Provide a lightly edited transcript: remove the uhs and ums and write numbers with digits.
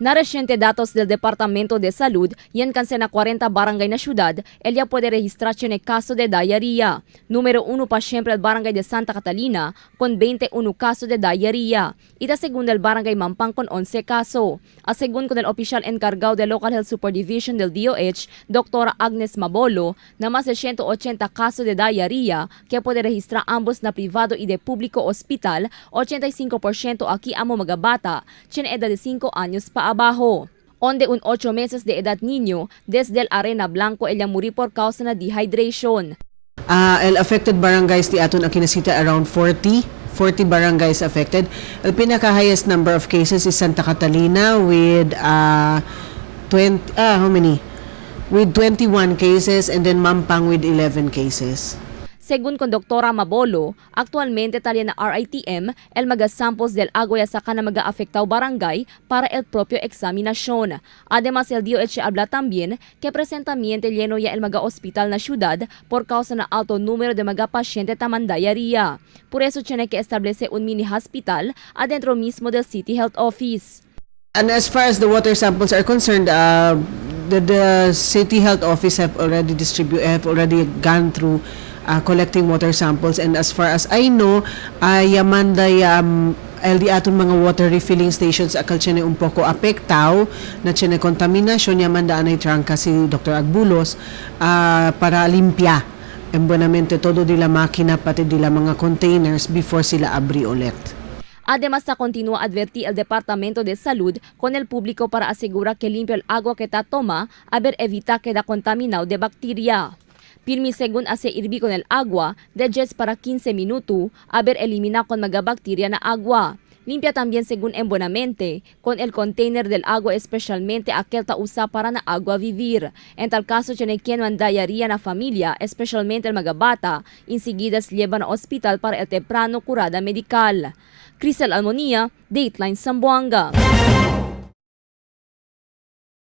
Na reciente datos del Departamento de Salud, yan kanse na 40 barangay na syudad, elya pwede registrasyon ng kaso de diarrhea. Número 1 pa siyempre al barangay de Santa Catalina, con 21 caso de diarrhea. Ita segundo el barangay Mampang con 11 caso. A según con el oficial encargado de Local Health Superdivision del DOH, Dr. Agnes Mabolo, na más de 180 casos de diarrhea que puede registrar ambos na privado y de público hospital, 85% aquí amo magabata, tiene edad de 5 años pa abajo. Onde un 8 meses de edad niño, desde el Arena Blanco ella muri por causa na dehydration. El affected barangays di aton akinasita around 40 barangays affected. El pinaka-highest number of cases is Santa Catalina with how many? With 21 cases, and then Mampang with 11 cases. Según con Doktora Mabolo, actualmente talya na RITM el magasamples del agua sa kana mag-aafektaw barangay para el propio examinasyon. Además, el DOH habla también que presentamiento lleno ya el maga-hospital na syudad por causa na alto número de mga-pasyente taman diarrhea. Por eso tiene que establece un mini-hospital adentro mismo del City Health Office. And as far as the water samples are concerned, the City Health Office have already gone through collecting water samples, and as far as I know, yamanday LD aton mga water refilling stations akal tiene un poco apektaw na tiene kontaminasyon yamanda anay trangka si Dr. Agbulos para limpia buenamente todo dila makina pati dila mga containers before sila abri ulit. Además, na continúa advertir el Departamento de Salud con el público para asegurar que limpio el agua que toma, haber evita que da contaminado de bacteria. Pirmi según hace hirvi con el agua, de 10 para 15 minutos, haber elimina con magabacteria na agua. Limpia también según en buenamente con el container del agua, especialmente aquel ta usa para na agua vivir. En tal caso, tiene quien man diarrhea na familia, especialmente el magabata, inseguidas llevan a hospital para el temprano curada medical. Crisel Almonía, Dateline Zamboanga.